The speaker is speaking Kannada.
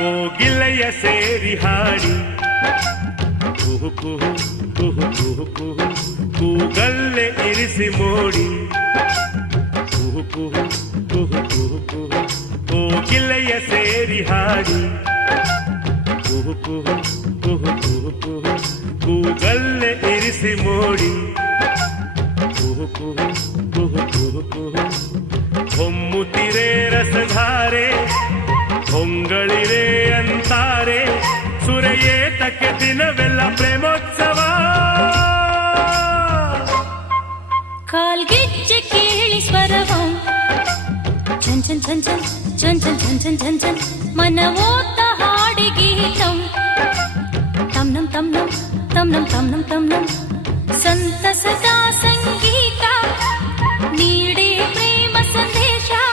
ಕೋಗಿಲೆಯ ಸೇರಿ ಹಾಡಿ ಕುಹು ಕುಹು ಕುಹು ಕುಹು ಕುಹು ಕೂಗಲ್ಲೆ ಇರಿಸಿ ಮೋಡಿ ಕುಹು ಕುಹು ಕುಹು ಕುಹು ಕುಹು ಕೋಗಿಲೆಯ ಸೇರಿ ಹಾಡಿ ಕುಹು ಕುಹು ಕುಹು ಕುಹು ಕುಹು ಕೂಗಲ್ಲೆ ಇರಿಸಿ ಮೋಡಿ ಕುಹು ಕುಹು ಕುಹು ಕುಹು ಕುಹು ಹೊಮ್ಮುತ್ತಿರೆ ರಸಧಾರೆ ಹೊಂಗಳಿರೆ ಅಂತಾರೆ ಸುರೆಯೇತಕ್ಕೆ ದಿನವೆಲ್ಲ ಪ್ರೇಮೋತ್ಸವ ಕಾಲ್ಗೆಜ್ಜೆ ಕೇಳಿ ಸ್ವರವ ಝನ್ ಝನ್ ಝನ್ ಝನ್ ಝನ್ ಝನ್ ಝನ್ ಝನ್ ಝನ್ ಝನ್ ಮನವೋತ ಹಾಡಿಗೀತಂ ತಮ್ ನಮ್ ತಮ್ ನಮ್ ತಮ್ ನಮ್ ತಮ್ ನಮ್ ತಮ್ ನಮ್ ಸಂತಸದ